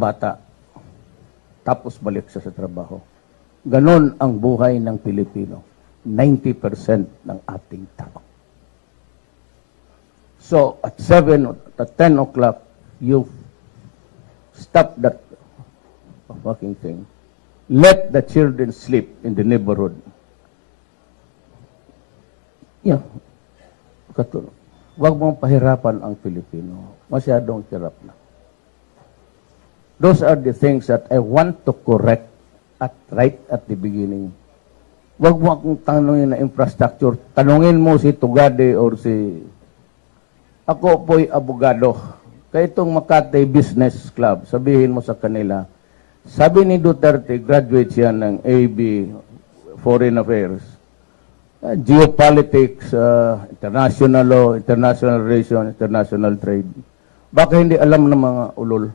bata, tapos balik siya sa trabaho. Ganon ang buhay ng Pilipino. 90% ng ating tao. So, at 7 or at 10 o'clock, you stop that fucking thing. Let the children sleep in the neighborhood. Yeah. Katulad. Huwag mong pahirapan ang Pilipino. Masyadong hirap na. Those are the things that I want to correct right at the beginning. Huwag mo akong tanongin na infrastructure. Tanungin mo si Tugade or si... Ako po'y abogado. Kaya itong Makati Business Club, sabihin mo sa kanila, sabi ni Duterte, graduate siya ng AB Foreign Affairs, geopolitics, international law, international relations, international trade. Baka hindi alam ng mga ulol.